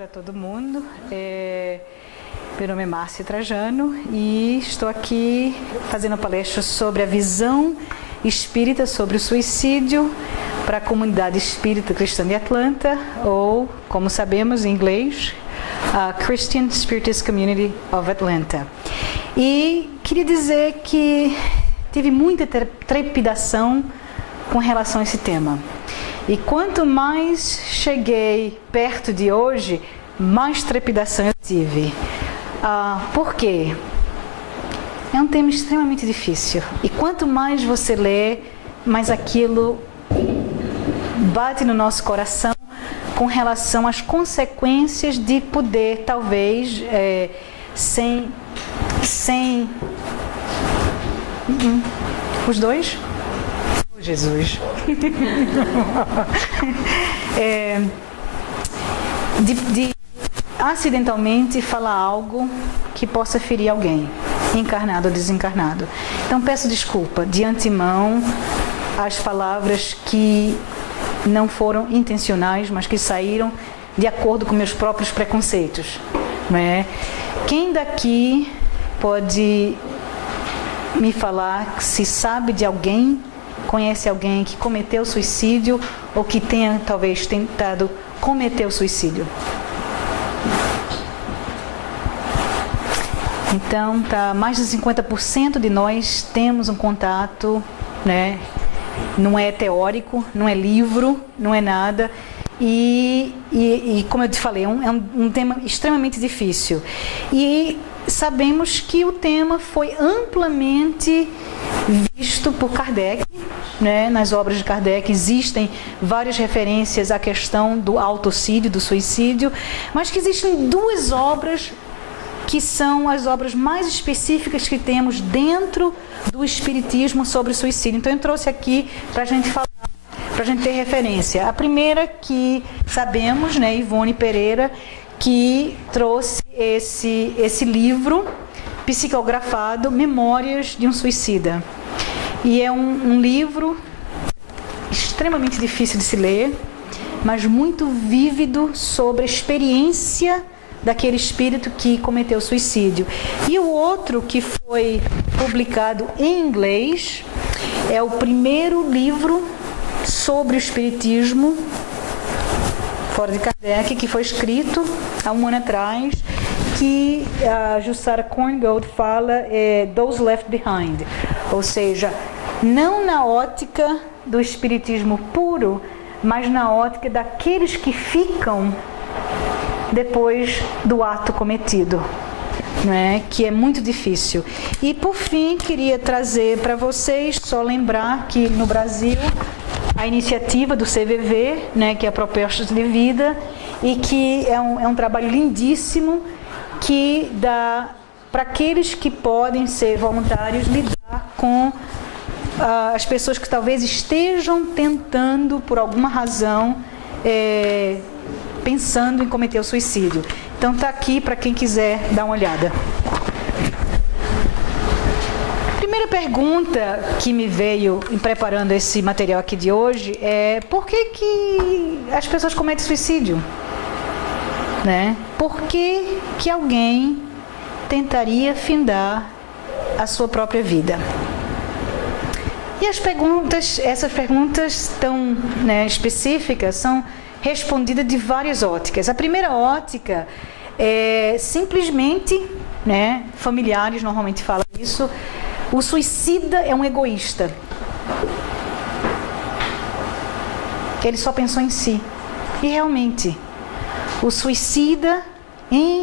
para todo mundo. Meu nome é Márcia Trajano e estou aqui fazendo a palestra sobre a visão espírita sobre o suicídio para a comunidade espírita cristã de Atlanta, ou, como sabemos em inglês, a Christian Spiritist Community of Atlanta. E queria dizer que tive muita trepidação com relação a esse tema. E quanto mais cheguei perto de hoje, mais trepidação eu tive. Por quê? É um tema extremamente difícil. E quanto mais você lê, mais aquilo bate no nosso coração com relação às consequências de poder, talvez, sem os dois? Oh, Jesus! De acidentalmente falar algo que possa ferir alguém, encarnado ou desencarnado. Então peço desculpa de antemão as palavras que não foram intencionais, mas que saíram de acordo com meus próprios preconceitos, não é? Quem daqui pode me falar se sabe de alguém, conhece alguém que cometeu suicídio ou que tenha talvez tentado cometer o suicídio? Então, mais de 50% de nós temos um contato, né? Não é teórico, não é livro, não é nada. E como eu te falei, é um tema extremamente difícil. E sabemos que o tema foi amplamente visto por Kardec, né? Nas obras de Kardec existem várias referências à questão do autocídio, do suicídio, mas que existem duas obras que são as obras mais específicas que temos dentro do Espiritismo sobre o suicídio. Então eu trouxe aqui para a gente falar, para a gente ter referência. A primeira que sabemos, né, Ivone Pereira, que trouxe esse livro psicografado, Memórias de um Suicida. E é um livro extremamente difícil de se ler, mas muito vívido sobre a experiência daquele espírito que cometeu suicídio. E o outro, que foi publicado em inglês, é o primeiro livro sobre o espiritismo fora de Kardec, que foi escrito há um ano atrás, que a Jussara Korngold fala Those Left Behind, ou seja, não na ótica do espiritismo puro, mas na ótica daqueles que ficam depois do ato cometido, né? Que é muito difícil. E por fim, queria trazer para vocês, só lembrar que no Brasil a iniciativa do CVV, né, que é a Propostas de Vida, e que é um trabalho lindíssimo que dá para aqueles que podem ser voluntários lidar com as pessoas que talvez estejam tentando, por alguma razão, pensando em cometer o suicídio. Então está aqui para quem quiser dar uma olhada. Primeira pergunta que me veio em preparando esse material aqui de hoje é: por que as pessoas cometem suicídio? Né? Por que alguém tentaria findar a sua própria vida? E essas perguntas tão, né, específicas, são respondida de várias óticas. A primeira ótica é simplesmente, né, familiares normalmente falam isso, o suicida é um egoísta. Ele só pensou em si. E realmente, o suicida,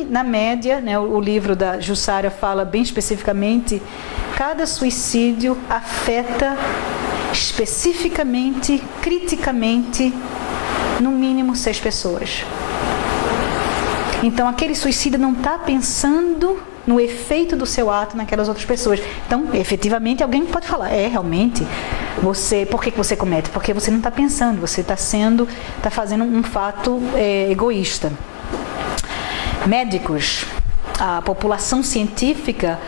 na média, né, o livro da Jussara fala bem especificamente, cada suicídio afeta especificamente, criticamente, no mínimo 6 pessoas. Então aquele suicida não está pensando no efeito do seu ato naquelas outras pessoas. Então, efetivamente, alguém pode falar: realmente, por que você comete? Porque você não está pensando, você está fazendo um fato egoísta. Médicos, a população científica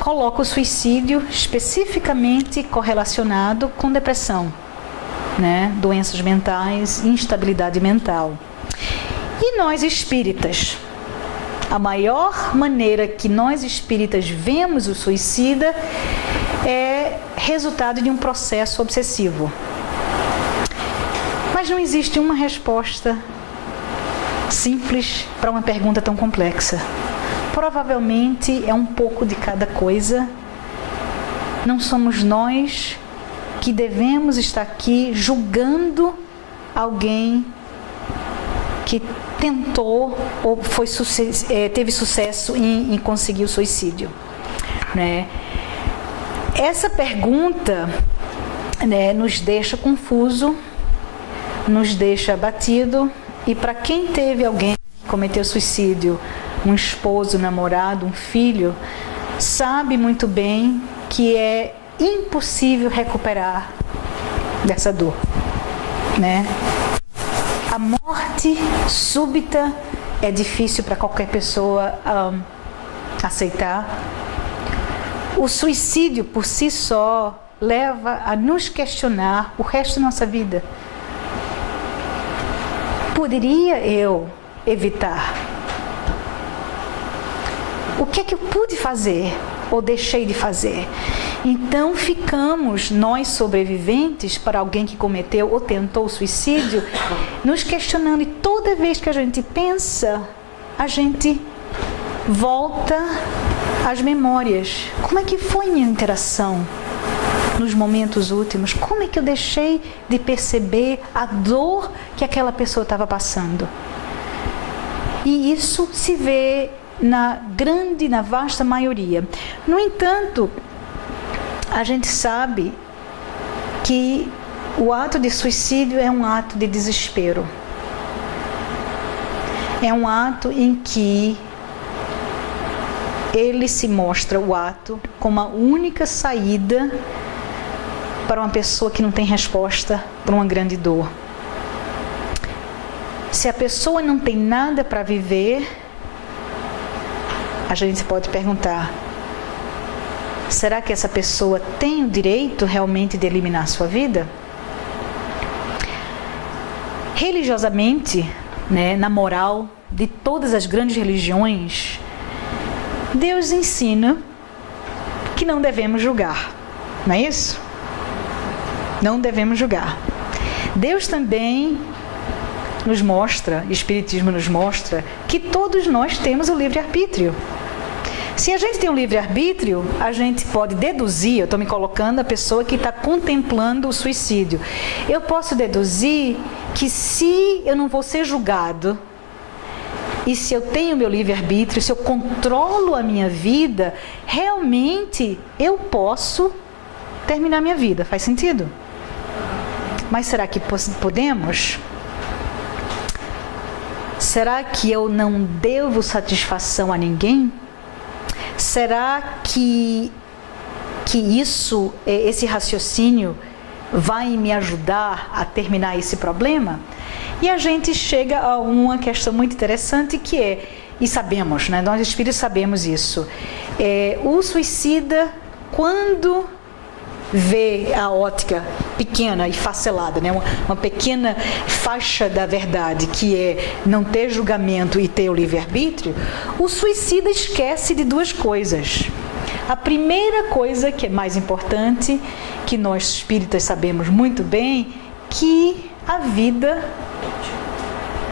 coloca o suicídio especificamente correlacionado com depressão, né? Doenças mentais, instabilidade mental. E nós espíritas? A maior maneira que nós espíritas vemos o suicida é resultado de um processo obsessivo. Mas não existe uma resposta simples para uma pergunta tão complexa. Provavelmente é um pouco de cada coisa. Não somos nós que devemos estar aqui julgando alguém que tentou ou teve sucesso em conseguir o suicídio, né? Essa pergunta, né, nos deixa confuso, nos deixa abatido, e para quem teve alguém que cometeu suicídio, um esposo, um namorado, um filho, sabe muito bem que é impossível recuperar dessa dor, né? A morte súbita é difícil para qualquer pessoa aceitar. O suicídio por si só leva a nos questionar o resto da nossa vida. Poderia eu evitar? O que é que eu pude fazer ou deixei de fazer? Então ficamos, nós sobreviventes, para alguém que cometeu ou tentou o suicídio, nos questionando, e toda vez que a gente pensa, a gente volta às memórias. Como é que foi minha interação nos momentos últimos? Como é que eu deixei de perceber a dor que aquela pessoa estava passando? E isso se vê na vasta maioria. No entanto, a gente sabe que o ato de suicídio é um ato de desespero. É um ato em que ele se mostra, o ato, como a única saída para uma pessoa que não tem resposta para uma grande dor. Se a pessoa não tem nada para viver, a gente pode perguntar: será que essa pessoa tem o direito realmente de eliminar sua vida? Religiosamente, né, na moral de todas as grandes religiões, Deus ensina que não devemos julgar, não é isso? Não devemos julgar. Deus também nos mostra, o Espiritismo nos mostra, que todos nós temos o livre-arbítrio. Se a gente tem um livre-arbítrio, a gente pode deduzir, eu estou me colocando a pessoa que está contemplando o suicídio, eu posso deduzir que se eu não vou ser julgado, e se eu tenho meu livre-arbítrio, se eu controlo a minha vida, realmente eu posso terminar minha vida. Faz sentido? Mas será que podemos? Será que eu não devo satisfação a ninguém? Será que esse raciocínio vai me ajudar a terminar esse problema? E a gente chega a uma questão muito interessante que é, e sabemos, né, nós espíritos sabemos isso, o suicida, quando vê a ótica pequena e facelada, né, uma pequena faixa da verdade, que é não ter julgamento e ter o livre-arbítrio, o suicida esquece de duas coisas. A primeira coisa, que é mais importante, que nós espíritas sabemos muito bem, que a vida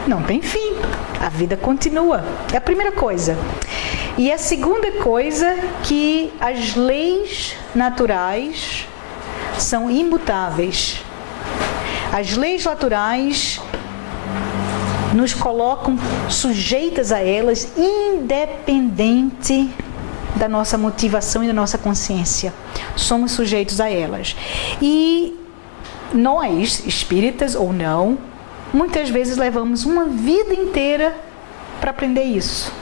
não tem fim, a vida continua. É a primeira coisa. E a segunda coisa, que as leis naturais são imutáveis. As leis naturais nos colocam sujeitas a elas, independente da nossa motivação e da nossa consciência. Somos sujeitos a elas. E nós, espíritas ou não, muitas vezes levamos uma vida inteira para aprender isso.